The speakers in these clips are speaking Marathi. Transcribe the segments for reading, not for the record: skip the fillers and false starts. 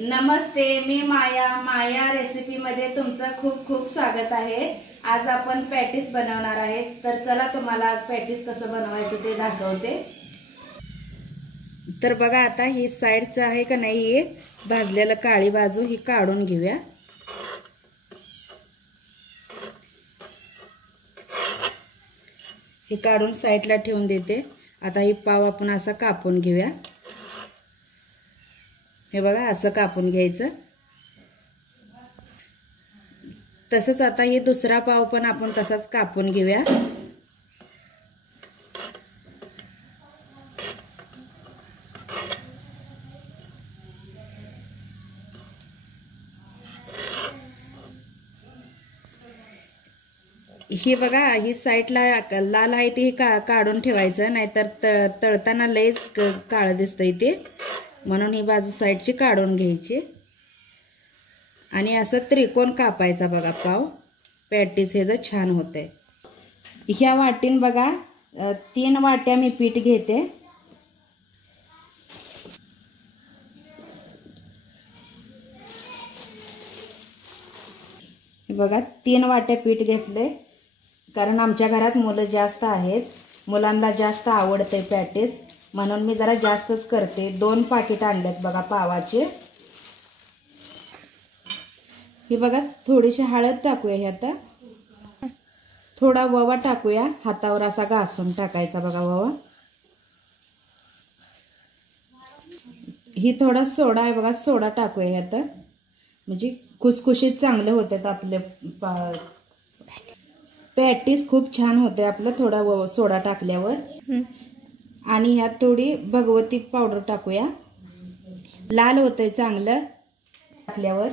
नमस्ते, मी माया रेसिपीमध्ये तुमचं खूप खूप स्वागत आहे। आज आपण पॅटीस बनवणार आहे, तर चला तुम्हाला आज पॅटीस कसं बनवायचं ते दाखवते। तर बघा आता ही साइडचं आहे का नाही, हे भाजलेलं काळी बाजू ही काढून घेऊया। हे काढून साइडला ठेवून देते। आता ही पाव आपण असा कापून घेऊया। हे बघा असं कापून घ्यायचं। तसंच आता हे दुसरा पाव पण आपण तसाच कापून घेऊया। ही बघा ही साइडला लाल आहे ते काढून ठेवायचं, नाहीतर तळताना लयच काळं दिसतंय ते, म्हणून ही बाजू साइडची काढून घ्यायची आणि असं त्रिकोण कापायचा बघा पाव। पॅटीस हे जर छान होते। ह्या वाटीन बघा 3 वाट्या मी पीठ घेते। हे बघा 3 वाट्या पीठ घेतले, कारण आमच्या घरात मुलं जास्त आहेत, मुलांना जास्त आवडते पॅटीस, म्हणून मी जरा जास्तच करते। 2 पाकिट आणलेत बघा पावाचे। हे बघा थोडीशी हळद टाकूया ह्यात, थोडा ववा टाकूया, हातावर असा घासून टाकायचा बघा ववा। ही थोडा सोडा आहे बघा, सोडा टाकूया ह्यात, म्हणजे खुसखुशीत चांगले होतात आपले पॅटीस, खूप छान होते आपलं थोडा सोडा टाकल्यावर। आणि ह्यात थोडी भगवती पावडर टाकूया, लाल होतंय चांगलं टाकल्यावर।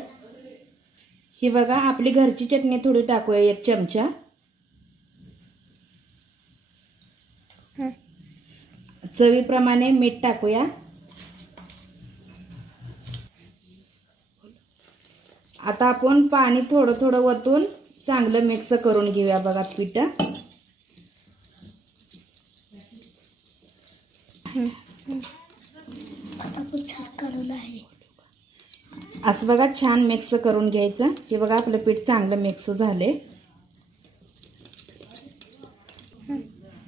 ही बघा आपली घरची चटणी थोडी टाकूया, 1 चमचा। चवीप्रमाणे मीठ टाकूया। आता आपण पाणी थोडं थोडं वतून चांगलं मिक्स करून घेऊया बघा पीठ। असं बघा छान मिक्स करून घ्यायचं। हे बघा आपलं पीठ चांगलं मिक्स झाले,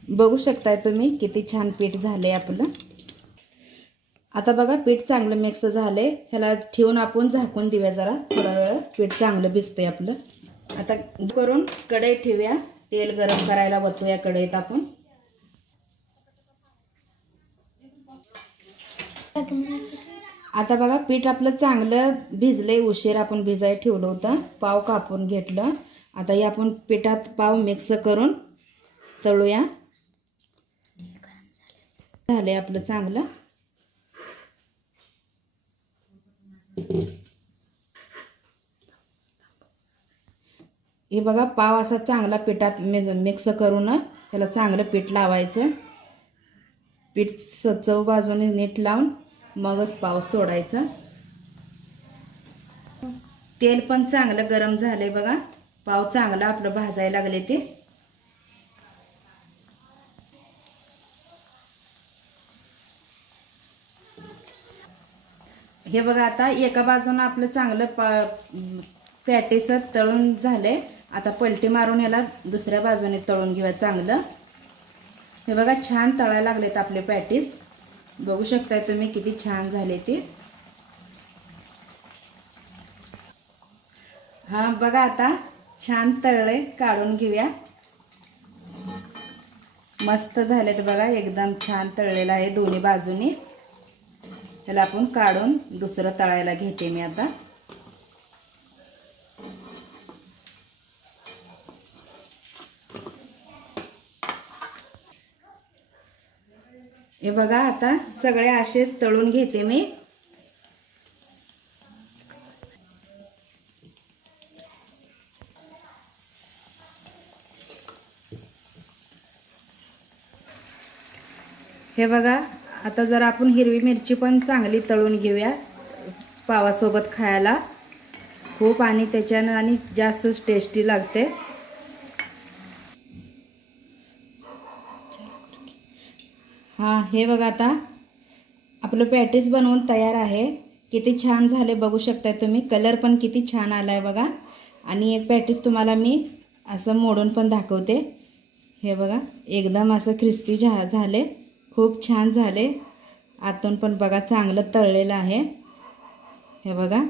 बघू शकताय तुम्ही किती छान पीठ झाले आपलं। आता बघा पीठ चांगलं मिक्स झाले, ह्याला ठेवून आपण झाकून देऊया जरा थोडा वेळ, पीठ चांगलं भिजतंय आपलं। आता करून कढई ठेवूया, तेल गरम करायला वतूया कढईत आपण। आता बघा पीठ आपलं चांगलं भिजले, उशीर आपण भिजाय ठेवलं होतं, पाव कापून घेतलं। आता हे आपण पिठात पाव मिक्स करून तळूया। झाले आपलं चांगलं। हे बघा पाव असा चांगला पिठात मिक्स करून त्याला चांगलं पीठ लावायचं। पीठ चव बाजूने नीट लावून मगच पाव सोडायचं। तेल पण चांगलं गरम झाले बघा, पाव चांगला आपलं भाजायला लागले ते। हे बघा आता एका बाजूने आपलं चांगलं पॅटीस तळून झाले। आता पलटी मारून याला दुसऱ्या बाजूने तळून घेऊया चांगलं। हे बघा छान तळायला लागलेत आपले पॅटीस, बघू शकताय तुम्ही किती छान झाले ते। हा बघा आता छान तळले, काढून घेऊया। मस्त झालेत बघा, एकदम छान तळलेलं आहे दोन्ही बाजूनी। त्याला आपण काढून दुसरं तळायला घेते मी आता। हे बघा आता सगळे असेच तळून घेते मी। हे बघा आता जर आपण हिरवी मिरची पण चांगली तळून घेऊया पावासोबत खायला, खूप आणि त्याच्यानं आणि जास्तच टेस्टी लागते। हा हे बघा आता आपलं पॅटीस बनवून तयार आहे। किती छान झाले बघू शकताय तुम्ही. कलर पण किती छान आलाय बघा. आणि एक पॅटीस तुम्हाला मी असं मोडून पण दाखवते. हे बघा एकदम असं क्रिस्पी झाले, खूप छान झाले. आतून पण बघा चांगलं तळलेलं आहे. हे बघा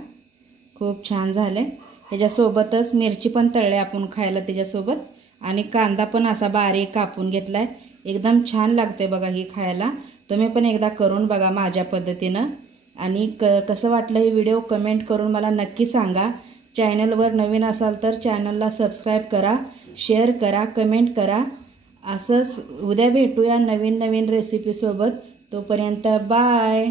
खूप छान झाले. ह्याच्यासोबतच मिरची पण तळले आपण खायला त्याच्यासोबत. आणि कांदा पण असा बारीक कापून घेतलाय. एकदम छान लागते बघा ही खायला. तुम्ही पण एकदा करून बघा माझ्या पद्धतीनं. आणि कसं वाटलं हे व्हिडिओ कमेंट करून मला नक्की सांगा. चॅनलवर नवीन असाल तर चॅनलला सबस्क्राईब करा, शेअर करा, कमेंट करा. असंच उद्या भेटूया नवीन रेसिपीसोबत. तोपर्यंत बाय.